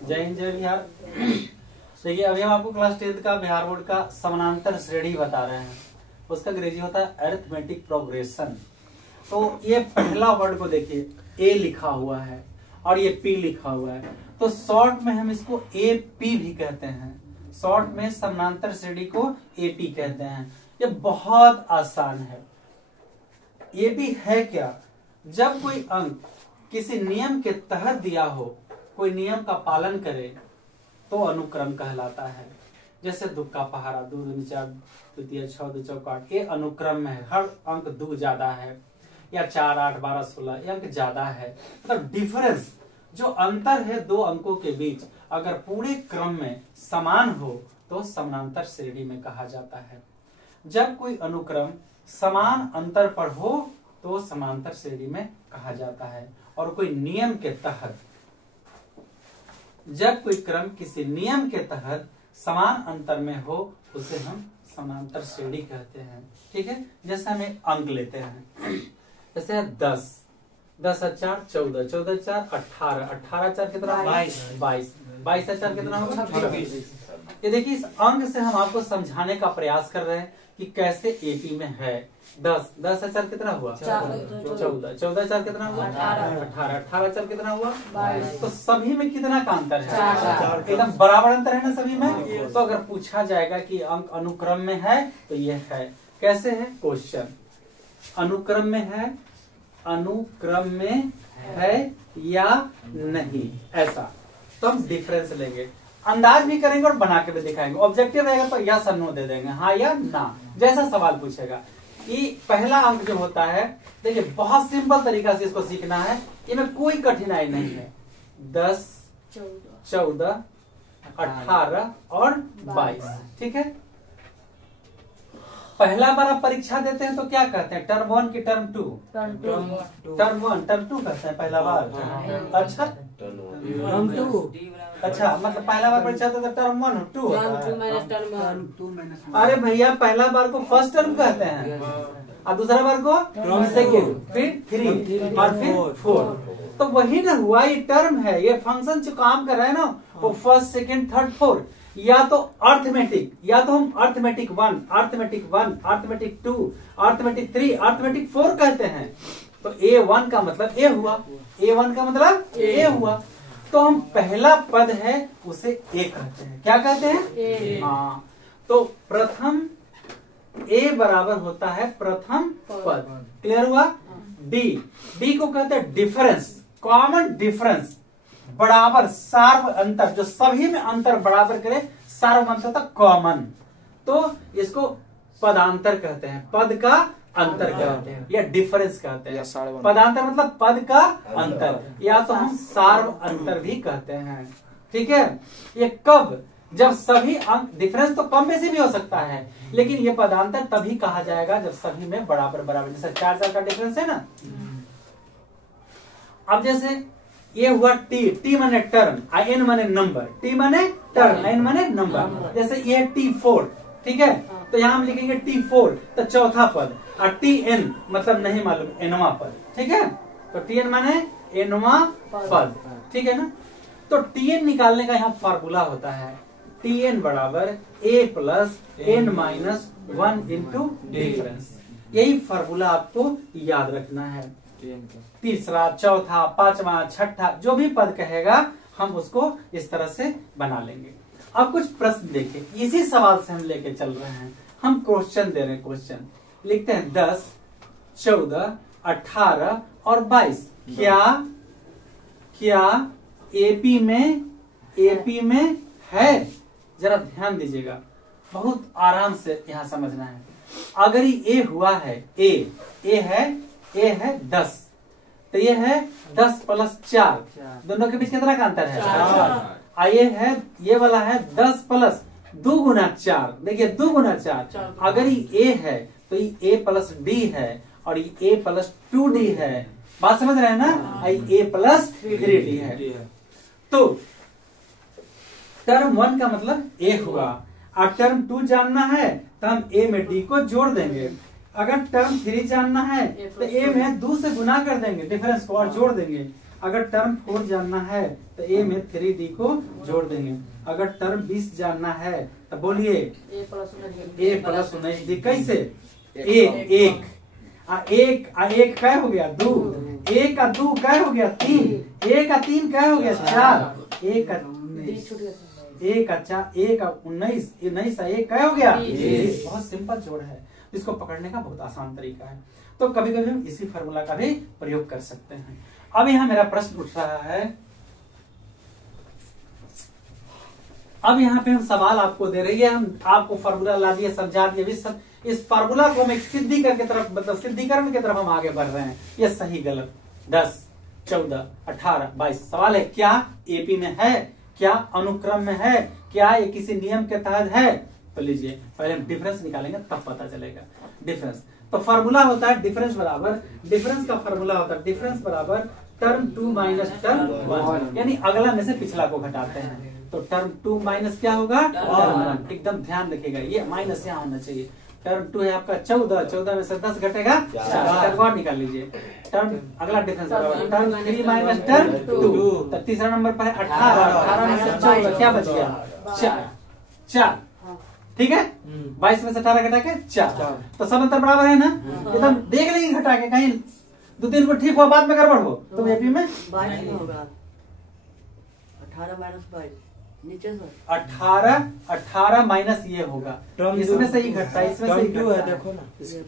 जय हिंद जय बिहार। देखिए अभी हम आपको क्लास 10th का बिहार बोर्ड का समानांतर श्रेणी बता रहे हैं। उसका अंग्रेजी होता है अरिथमेटिक प्रोग्रेशन। तो ये पहला वर्ड को देखिए, ए लिखा हुआ है और ये पी लिखा हुआ है, तो शॉर्ट में हम इसको ए पी भी कहते हैं। शॉर्ट में समानांतर श्रेणी को ए पी कहते हैं। ये बहुत आसान है। ये भी है क्या, जब कोई अंक किसी नियम के तहत दिया हो, कोई नियम का पालन करे तो अनुक्रम कहलाता है। जैसे दुक्का पहाड़ा, 2 दूनी 4, तृतीय 6 2 चौक 8, ये अनुक्रम में है। हर अंक 2 ज्यादा है, या 4 8 12 16 ये अंक ज्यादा है। मतलब डिफरेंस, जो अंतर है दो अंकों के बीच, अगर पूरे क्रम में समान हो तो समानांतर श्रेणी में कहा जाता है। जब कोई अनुक्रम समान अंतर पर हो तो समांतर श्रेणी में कहा जाता है। और कोई नियम के तहत, जब कोई क्रम किसी नियम के तहत समान अंतर में हो उसे हम समांतर श्रेणी कहते हैं। ठीक है, जैसे हम एक अंक लेते हैं, जैसे है 10 10 4 14 14 4 18 18 4 कितना, 22 22 4 कितना होगा, 26। ये देखिए, इस अंक से हम आपको समझाने का प्रयास कर रहे हैं कि कैसे एपी में है। 10 10 4 कितना हुआ, 14 14 4 कितना हुआ, 18 18 4 कितना हुआ, 22। तो सभी में कितना का अंतर है, एकदम बराबर अंतर है ना सभी में। तो अगर पूछा जाएगा कि अंक अनुक्रम में है तो ये है। कैसे है क्वेश्चन, अनुक्रम में है, अनुक्रम में है या नहीं, ऐसा तो हम डिफरेंस लेंगे, अंदाज भी करेंगे और बना के भी दिखाएंगे। ऑब्जेक्टिव रहेगा तो यस और नो दे देंगे, हाँ या ना, जैसा सवाल पूछेगा। कि पहला अंक जो होता है, देखिए बहुत सिंपल तरीका से इसको सीखना है, इनमें कोई कठिनाई नहीं है। 10 14 18 और 22, ठीक है। पहला बार आप परीक्षा देते हैं तो क्या कहते हैं, टर्म 1 की टर्म 2, टर्म 1 टर्म 2 कहते हैं पहला बार। अच्छा टर्म 2, अच्छा मतलब पहला बार परीक्षा देते टर्म 1 2 अरे भैया, पहला बार को फर्स्ट टर्म कहते हैं और दूसरा बार को सेकेंड, फिर 3 और फिर 4। तो वही ना हुआ, ये टर्म है, ये फंक्शन जो काम कर रहा है ना, वो फर्स्ट सेकेंड थर्ड 4। या तो अर्थमेटिक, या तो हम arithmetic 1 arithmetic 1 arithmetic 2 arithmetic 3 arithmetic 4 कहते हैं। तो A1 का मतलब A हुआ, A1 का मतलब A हुआ। तो हम पहला पद है उसे A कहते हैं। क्या कहते हैं, हाँ। तो प्रथम A बराबर होता है प्रथम पद। क्लियर हुआ। डी को कहते हैं डिफरेंस, कॉमन डिफरेंस, बराबर सार्व अंतर, जो सभी में अंतर बराबर करे, सार्व अंतर तक कॉमन। तो इसको पदांतर कहते हैं, पद का अंतर कहते हैं या डिफरेंस कहते हैं। पदांतर मतलब पद का अंतर, या तो हम सार्व अंतर भी कहते हैं। ठीक है। ये कब, जब सभी अंक, डिफरेंस तो कम बेसी भी हो सकता है, लेकिन ये पदांतर तभी कहा जाएगा जब सभी में बराबर बराबर, जैसे 4 4 का डिफरेंस है ना। अब जैसे ये हुआ टी माने टर्म, एन माने नंबर, टी माने टर्म, एन माने नंबर। जैसे ये T4, ठीक है, तो यहां हम लिखेंगे T4 तो चौथा पद, और TN मतलब नहीं मालूम, एनवा पद। ठीक है, तो TN माने एनवा पद, ठीक है ना। तो TN निकालने का यहाँ फार्मूला होता है, TN बराबर A plus N minus 1 into difference. यही फार्मूला आपको याद रखना है। तीसरा, चौथा, पांचवा, छठा, जो भी पद कहेगा हम उसको इस तरह से बना लेंगे। अब कुछ प्रश्न देखिए, इसी सवाल से हम लेके चल रहे हैं। हम क्वेश्चन दे रहे हैं, क्वेश्चन लिखते हैं 10 14 18 और 22। क्या एपी में है? जरा ध्यान दीजिएगा, बहुत आराम से यहां समझना है। अगर ये हुआ है, ए है 10, तो ये है 10 प्लस 4, दोनों के बीच कितना का अंतर है, 4। ये वाला है 10 प्लस 2 गुना 4, देखिए 2 गुना 4। अगर ये A है तो ये A प्लस D है और ये A प्लस 2D है। बात समझ रहे हैं ना, A प्लस 3D है। तो टर्म 1 का मतलब A हुआ, और टर्म 2 जानना है तो हम A में D को जोड़ देंगे। अगर टर्म 3 जानना है तो A में 2 से गुना कर देंगे डिफरेंस को और जोड़ देंगे। अगर टर्म 4 जानना है तो ए में 3d को जोड़ देंगे। अगर टर्म 20 जानना है तो बोलिए a प्लस 19d। कैसे? एक एक क्या हो गया? 2। एक का 2 क्या हो गया? 3। एक का 3 क्या हो गया? 4। एक का 4 एक 19 19 एक क्या हो गया? बहुत सिंपल जोड़ है, इसको पकड़ने का बहुत आसान तरीका है। तो कभी कभी हम इसी फार्मूला का भी प्रयोग कर सकते हैं। अब यहाँ मेरा प्रश्न उठ रहा है, अब यहाँ पे हम सवाल आपको दे रही है, हम आपको फार्मूला ला दिए, समझा दिए, इस फार्मूला को हम एक सिद्धीकरण की तरफ, मतलब सिद्धीकरण की तरफ हम आगे बढ़ रहे हैं। ये सही गलत 10 14 18 22 सवाल है, क्या एपी में है, क्या अनुक्रम में है, क्या ये किसी नियम के तहत है? तो लीजिए पहले हम डिफरेंस निकालेंगे तब पता चलेगा। डिफरेंस तो फार्मूला होता है डिफरेंस बराबर, डिफरेंस का फार्मूला होता है डिफरेंस बराबर टर्म 2 माइनस टर्म 1, यानी अगला में से पिछला को घटाते हैं। तो टर्म 2 माइनस क्या होगा? टर्म 1। एकदम ध्यान रखिएगा, ये माइनस यहाँ होना चाहिए। टर्म 2 है आपका 14, 14 में से 10 घटेगा 4, और निकाल लीजिए। टर्म अगला डिफरेंस बराबर टर्म 3 माइनस टर्म 2, तो तीसरा नंबर पर है 18, 18 में से 14 क्या बच गया? 4। ठीक है, 22 में से 18 घटा के 4, तो सब अंतर बराबर है ना? एकदम देख लेंगे घटा के, कहीं 2-3 को ठीक हो बाद में गड़बड़ हो तो एपी में 22 होगा। 18 माइनस 22 नीचे से 18 माइनस ये होगा, इसमें से ही घटता है, इसमें से ही घटता है। देखो ना,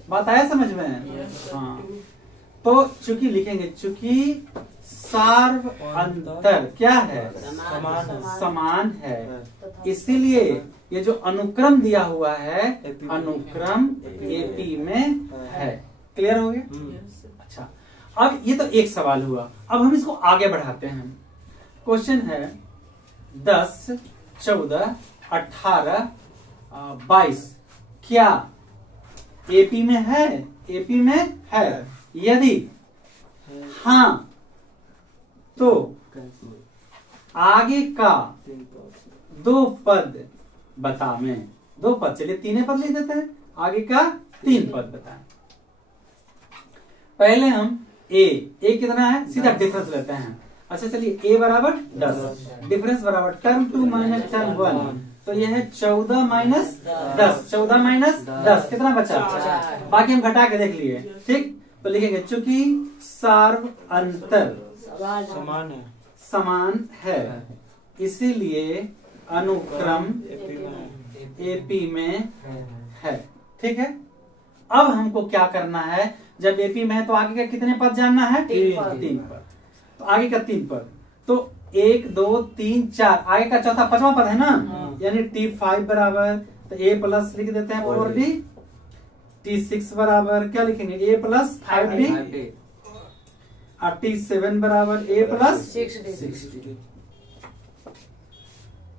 बात आया समझ में? हाँ, तो चूंकि लिखेंगे, चूंकि सार्व अंतर क्या है? समान है, इसीलिए ये जो अनुक्रम दिया हुआ है, अनुक्रम एपी में है। क्लियर हो गया? अच्छा, अब ये तो एक सवाल हुआ, अब हम इसको आगे बढ़ाते हैं। क्वेश्चन है 10 14 18 22 क्या एपी में है? एपी में है, यदि हाँ तो आगे का 2 पद बता में, 2 पद, चलिए 3 पद लिख देते हैं, आगे का 3 पद बताएं। पहले हम ए कितना है, सीधा डिफरेंस लेते हैं। अच्छा चलिए, ए बराबर 10, डिफरेंस बराबर टर्म 2 माइनस टर्म 1, तो ये है 14 माइनस 10, 14 माइनस 10 कितना बचा? बाकी हम घटा के देख लिए। ठीक, तो लिखेंगे चूंकि सार्व अंतर समान है, इसीलिए अनुक्रम एपी में है। ठीक है, अब हमको क्या करना है, जब एपी में है तो आगे का कितने पद जानना है? 3 पद। तो आगे का 3 पद, तो 1 2 3 4, आगे का चौथा 5वां पद है ना, यानी T5 बराबर, तो A प्लस लिख देते हैं 4D। T6 बराबर क्या लिखेंगे? A plus 5D। और T7 बराबर A प्लस 6D।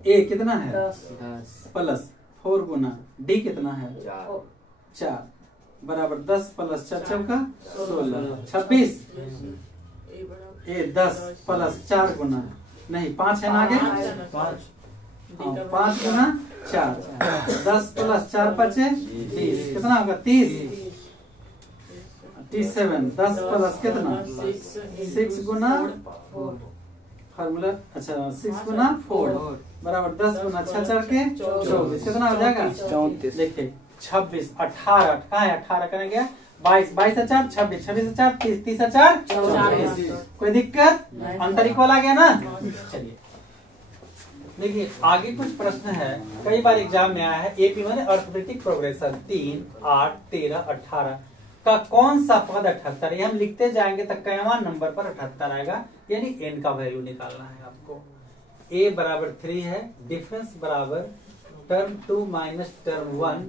A कितना है? 10 प्लस 4 गुना D कितना है? 4 बराबर 10 प्लस 4 चौका 16, 26। ए 10 प्लस 4 गुना, नहीं 5 है ना आगे, 5 गुना 4, 10 प्लस 4 5 30, कितना होगा? 30। T7 10 प्लस कितना? 6 गुना फार्मूला, अच्छा 6 गुना 4 बराबर 10 गुना 6 4 के 24, कितना हो जाएगा? 34। देखिए 26 18 कहाँ है? 18 करेंगे 22 22 से 4 26 26 से 4 30 30 से 4 34। कोई दिक्कत? अंतर इक्वल आ गया ना? चलिए देखिए आगे कुछ प्रश्न है, कई बार एग्जाम में आया है। एपी माने अर्थमेटिक प्रोग्रेशन 3 8 13 18 का कौन सा पद 78 है? हम लिखते जाएंगे तो कैवा नंबर पर 78 आएगा, यानी एन का वैल्यू निकालना है आपको। ए बराबर 3 है, डिफरेंस बराबर टर्म 2 माइनस टर्म 1,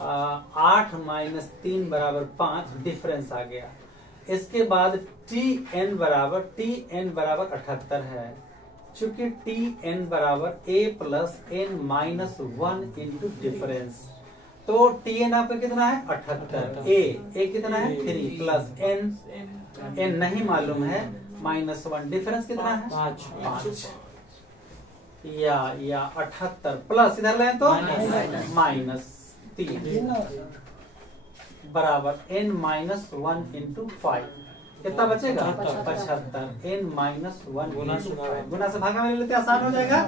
8 माइनस 3 बराबर 5, डिफरेंस आ गया। इसके बाद टी एन बराबर 78 है, चूंकि टी एन बराबर A plus N minus 1 into difference, तो टी एन आपका कितना है? 78। ए कितना है? 3 प्लस एन नहीं मालूम है, माइनस 1, डिफरेंस कितना है? 5 या 78 प्लस इधर लें तो माइनस 3 बराबर n माइनस 1 इंटू 5, कितना बचेगा 75 n -1 गुना से भागा में ले लेते आसान हो जाएगा।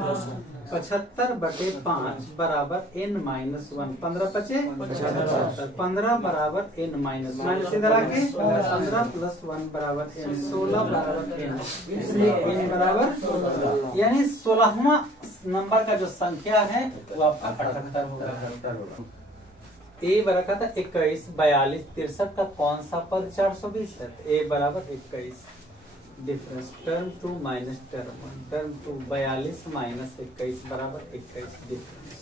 75/5 बराबर n -1 15 बचे 75 15 बराबर n माइनस इधर आके 15 + 1 बराबर n 16 बराबर n इसलिए n बराबर यानी 16वां नंबर का जो संख्या है वो आपका 78 होगा। ए बराबर था 21 42 63 का कौन सा पद 420 है? ए बराबर 21 difference term 2 minus term 1 term 2 42 minus 21 बराबर 21 डिफरेंस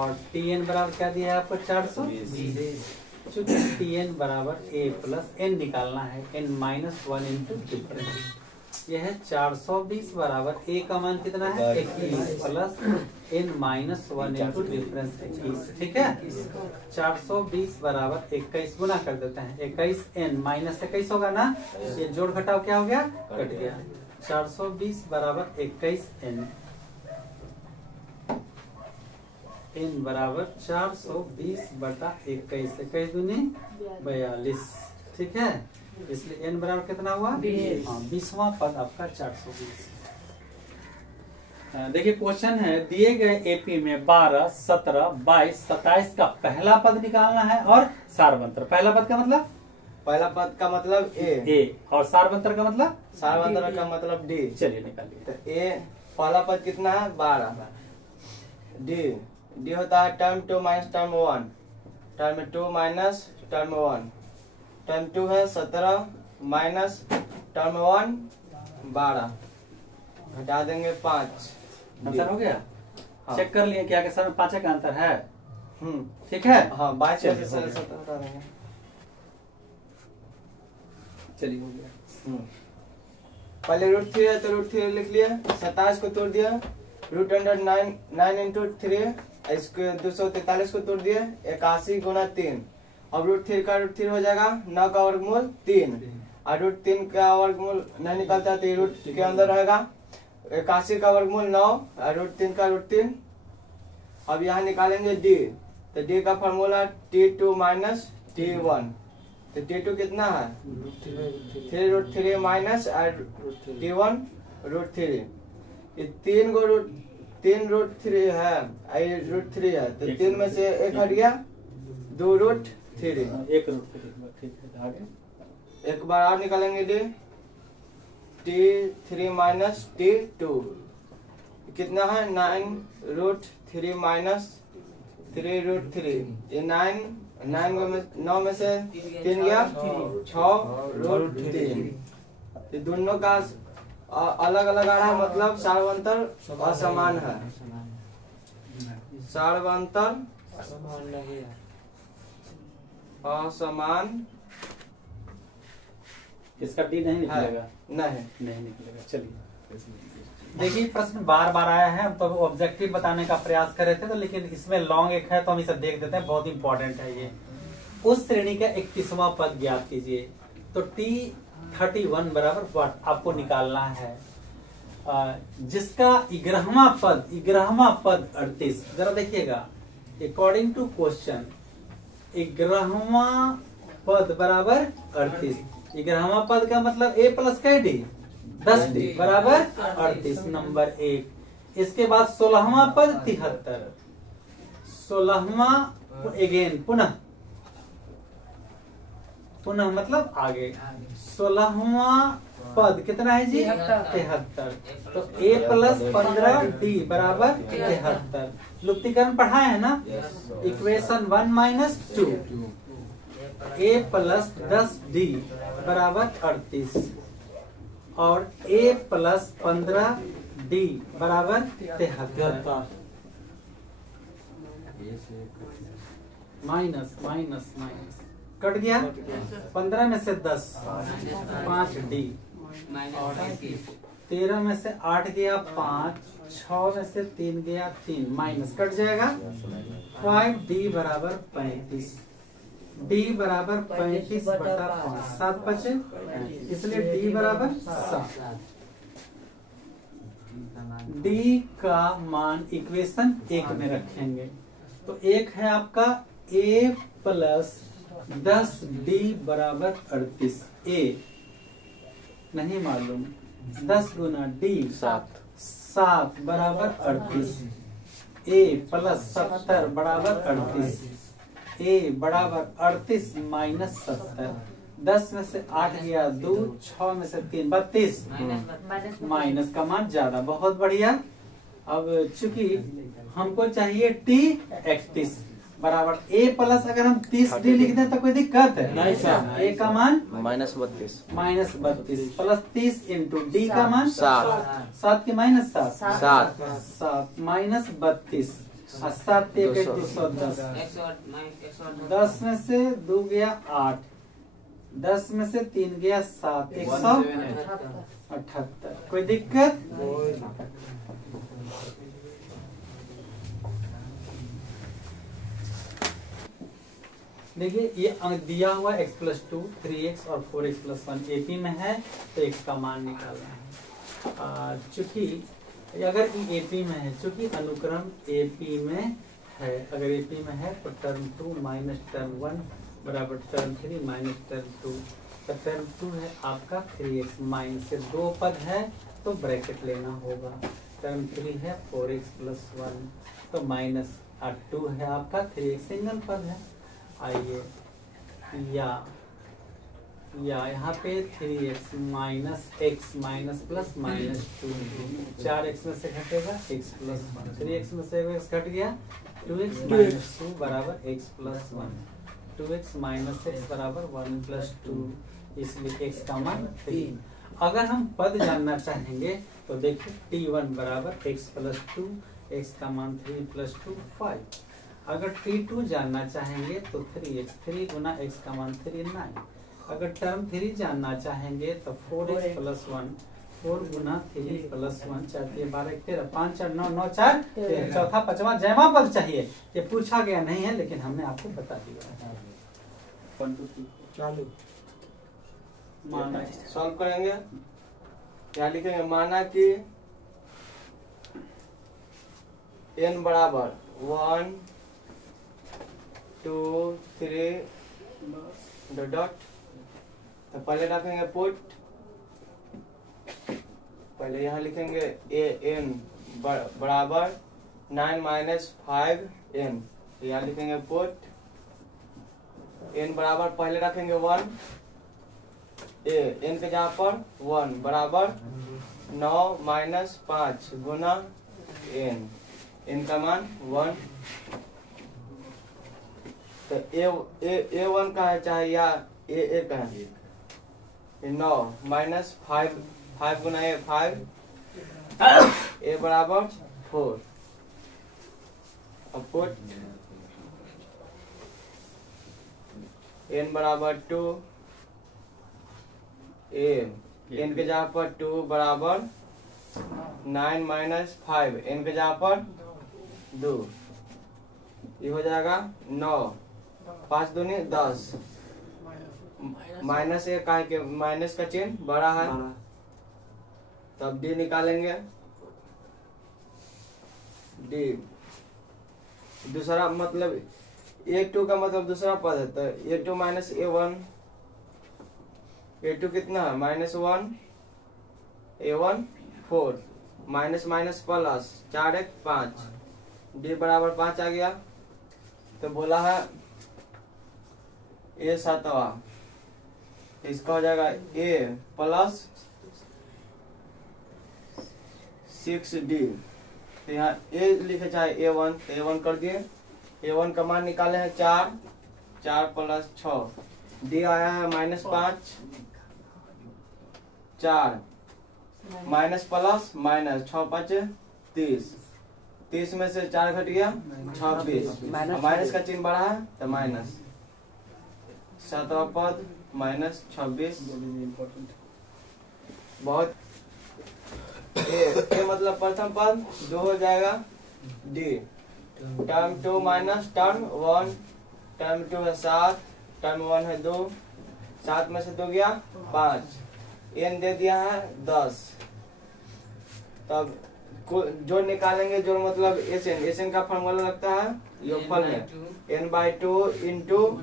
और tn बराबर क्या दिया है आपको 420 चूंकि tn बराबर a प्लस n निकालना है n -1 इंटू डिफरेंस यह है 420 बराबर a का मान कितना है 21 प्लस n -1 इंटू डिफरेंस 21 ठीक है। 420 बराबर 21 गुना कर देते हैं 21 n -21 होगा ना ये जोड़ घटाव क्या हो गया कट गया 420 बराबर 21 n बराबर 420/21 21 दूनी 42 ठीक है इसलिए n बराबर कितना हुआ 20वां पद आपका 420। देखिए क्वेश्चन है दिए गए एपी में 12 17 22 27 का पहला पद निकालना है और सारवंतर पहला पद का मतलब ए और सारवंतर का मतलब डी। चलिए निकालिए। तो ए पहला पद कितना है 12 डी डी होता है term 2 minus term 1 term 2 minus term 1 term 2 है 17 माइनस टर्म 1 12 घटा देंगे 5 आंसर हो गया। हाँ। चेक कर लिए क्या सर 5 का अंतर है ठीक है हाँ 22 चलिए, से 17 हटा देंगे। चलिए हो गया। पहले √3 है तो √3 लिख लिया 27 को तोड़ दिया √9 इंटू 3 इसको 243 को तोड़ दिया 81 गुना 3 अब √3 का √3 हो जाएगा 9 का वर्गमूल 3 और √3 का वर्गमूल नहीं निकलता तो रूट के अंदर रहेगा 81 का वर्गमूल 9 और √3 का √3 अब यहाँ निकालेंगे डी तो डी का फॉर्मूला T2 माइनस T1 तो T2 कितना है 3√3 माइनस T1 √3 ये 3 √3 है √3 है तो 3 में से एक हट गया 2 √3 एक रूट ठीक है आगे एक बार और निकालेंगे डी T3 माइनस T2 कितना है 9√3 माइनस 3√3 ये 9 में से 3 गया 6√3 ये दोनों का अलग अलग आ रहा है मतलब सारवंतर असमान है सारवंतर असमान इसका डी नहीं निकलेगा नहीं निकलेगा। चलिए देखिए प्रश्न बार बार आया है तो ऑब्जेक्टिव बताने का प्रयास कर रहे थे तो लेकिन इसमें लॉन्ग एक है तो हम इसे देख देते हैं बहुत इंपॉर्टेंट है ये। उस श्रेणी का 31वां पद ज्ञात कीजिए तो T31 बराबर व्हाट आपको निकालना है जिसका 11वां पद 38 जरा देखिएगा अकॉर्डिंग टू क्वेश्चन 11वां पद बराबर 38 11वां पद का मतलब a प्लस का डी 10 डी बराबर 38 नंबर 1। इसके बाद 16वां पद 73 16वां अगेन पुनः मतलब आगे 16वां पद कितना है जी 73 तो a प्लस 15 डी बराबर 73 लुप्तीकरण पढ़ाए है ना equation 1 minus 2 a plus 10 D बराबर 38 और a प्लस 15 डी बराबर 73 माइनस कट गया 15 में से 10 5 डी 13 में से 8 गया 5 6 में से 3 गया 3 माइनस कट जाएगा 5 डी बराबर 35 डी बराबर 35/5 7 बचे इसलिए डी बराबर 7 डी का मान इक्वेशन 1 में रखेंगे तो एक है आपका a प्लस 10 डी बराबर 38 a नहीं मालूम। 10 गुना डी 7 बराबर 38। ए प्लस 70 बराबर 38। ए बराबर 38 माइनस 70। 10 में से 8 गया 2, 6 में से 3 32। माइनस का मान ज्यादा, बहुत बढ़िया। अब चूंकि हमको चाहिए टी 31 बराबर ए प्लस, अगर हम 30 डी लिख दें तो कोई दिक्कत है नहीं सर। ए का मान -32 प्लस 30 इंटू डी का मान 7 के माइनस 7 माइनस 32 और 7 1 210। 10 में से 2 गया 8, 10 में से 3 गया 7, 178। कोई दिक्कत? देखिए ये दिया हुआ x प्लस 2, 3x और 4x प्लस 1 एपी में है, तो x का मान निकालना है। चूंकि अगर एपी में है, चूंकि अनुक्रम एपी में है, अगर एपी में है तो टर्म 2 माइनस टर्म 1 बराबर टर्म 3 माइनस टर्म 2। तो टर्म 2 है आपका 3x, माइनस से 2 पद है तो ब्रैकेट लेना होगा। टर्म 3 है 4x प्लस 1 तो माइनस 2 है आपका 3x, सिंगल पद है। आइए या यहाँ पे 3x minus x minus plus minus 2, 4x में से घटेगा x प्लस 1, 3x में से x घट गया 2x माइनस 2 बराबर x plus 1, 2x minus x बराबर 1 प्लस 2, इसलिए x का मान 3। अगर हम पद जानना चाहेंगे तो देखिए t1 बराबर x प्लस 2, x का मान 3 प्लस 2 5। अगर t2 जानना चाहेंगे तो 3x, 3 गुना x का मान 3 9। अगर टर्म 3 जानना चाहेंगे तो 4x प्लस 1, 4 गुना 3 प्लस 1, 4 3 12 13 5 4 9 9 4 13। चौथा पांचवा जमा पद चाहिए, ये पूछा गया नहीं है लेकिन हमने आपको बता दिया। 1 2 3 चालू माना सॉल्व करेंगे। क्या लिखेंगे? माना कि n बराबर 1 2 3 डॉट, तो पहले रखेंगे पुट, पहले यहाँ लिखेंगे n बराबर 9 माइनस 5n, यहाँ लिखेंगे पुट n बराबर, पहले रखेंगे 1, n के जहाँ पर 1 बराबर 9 माइनस 5 गुना n का मान 1। तो a1 का है चाहे या a का है, 9 माइनस 5 गुना a 5, a बराबर 4। अब पुट n बराबर 2, n के जगह पर 2 बराबर 9 माइनस 5, n के जगह पर 2, ये हो जाएगा 9, 5 दूनी 10, माइनस एक का है कि माइनस का चिन्ह बड़ा है, तब d निकालेंगे। d दूसरा मतलब a2 का मतलब दूसरा पद है, तो a2 माइनस a1, a2 कितना है -1, a1 4, minus minus plus 4 1 5, d बराबर 5 आ गया। तो बोला है a 7वां, इसका हो जाएगा a प्लस 6d। तो यहाँ a लिखे चाहे a1, तो a1 कर दिए। a1 का मान निकाले हैं 4, 4 प्लस 6, d आया है -5, 4 माइनस प्लस माइनस 6 5 30, 30 में से 4 घट गया 26, माइनस का चिन्ह बढ़ा है तो माइनस, 7वां पद -26। बहुत ए मतलब प्रथम पद 2 हो जाएगा d, term 2 minus term 1, term 2 है 7, टर्म 1 है 2, 7 में से 2 गया 5, n दे दिया है 10। तब जोड़ निकालेंगे, जोड़ मतलब एसएन का फॉर्मूला लगता है योगफल में n/2 into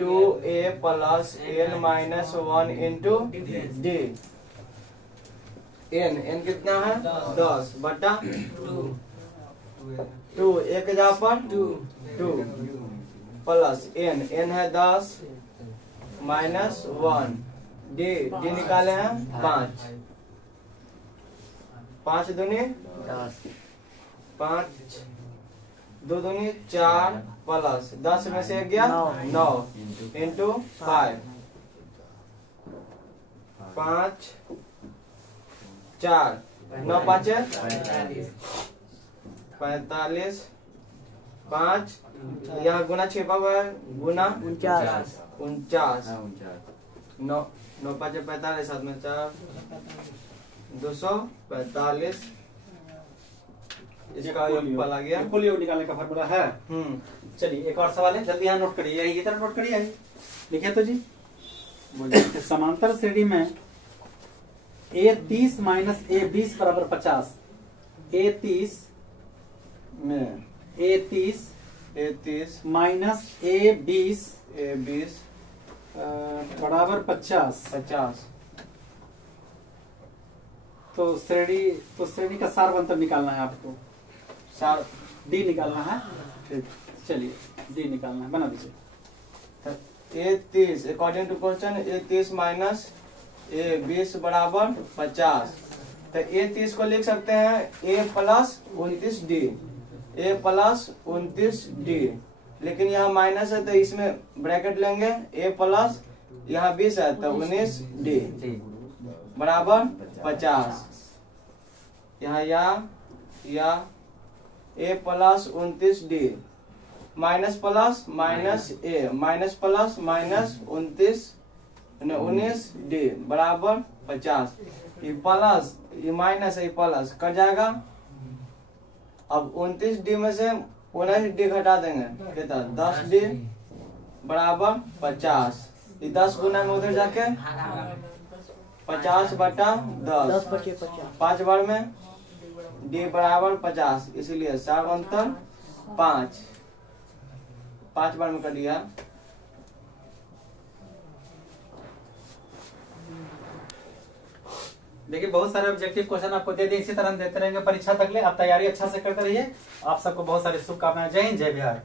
2a plus n-1 into d। n कितना है 10 बटा 2 एक जगह पर 2 प्लस n है 10 माइनस 1 d निकाले हैं 5 5 दूनी 5 2 दूनी 4 प्लस 10 में से गया 9 इंटू 5 5 4 9 5 45 5 यहाँ गुना छिपा हुआ है गुना 49 9 9 5 45 7 में 4 245 इसका योगफल आ गया। कुल योग निकालने का फार्मूला है। चलिए एक और सवाल है, जल्दी यहाँ नोट करिए, यही तरह नोट करिए। लिखिए तो जी, बोलिए। समांतर श्रेणी में A30 माइनस A20 बराबर 50। A30 में A30 माइनस A20 बराबर 50। तो श्रेणी का सारवंतर निकालना है आपको, सार डी निकालना है। ठीक, चलिए डी निकालना है, बना दीजिए। A30 according to question A30 minus A20 बराबर 50। तो A30 को लिख सकते हैं A plus 29D, A plus 29D, लेकिन यहाँ माइनस है तो इसमें ब्रैकेट लेंगे A प्लस यहाँ 20 है तो 19D बराबर 50। यहाँ या A plus 29D minus plus minus A minus plus minus 19D बराबर 50। ये प्लस ये माइनस है, प्लस कट जाएगा। अब 29D में से 19D घटा देंगे कितना 10D बराबर 50। ये 10 गुना में उधर जाके 50 बटा 10 5 बार में D बराबर 50, इसलिए सारवंतर 5 बार में कर दिया। देखिए बहुत सारे ऑब्जेक्टिव क्वेश्चन आपको दे इसी तरह देते रहेंगे परीक्षा तक ले। आप तैयारी अच्छा से करते रहिए। आप सबको बहुत सारी शुभकामनाएं। जय हिंद, जय बिहार।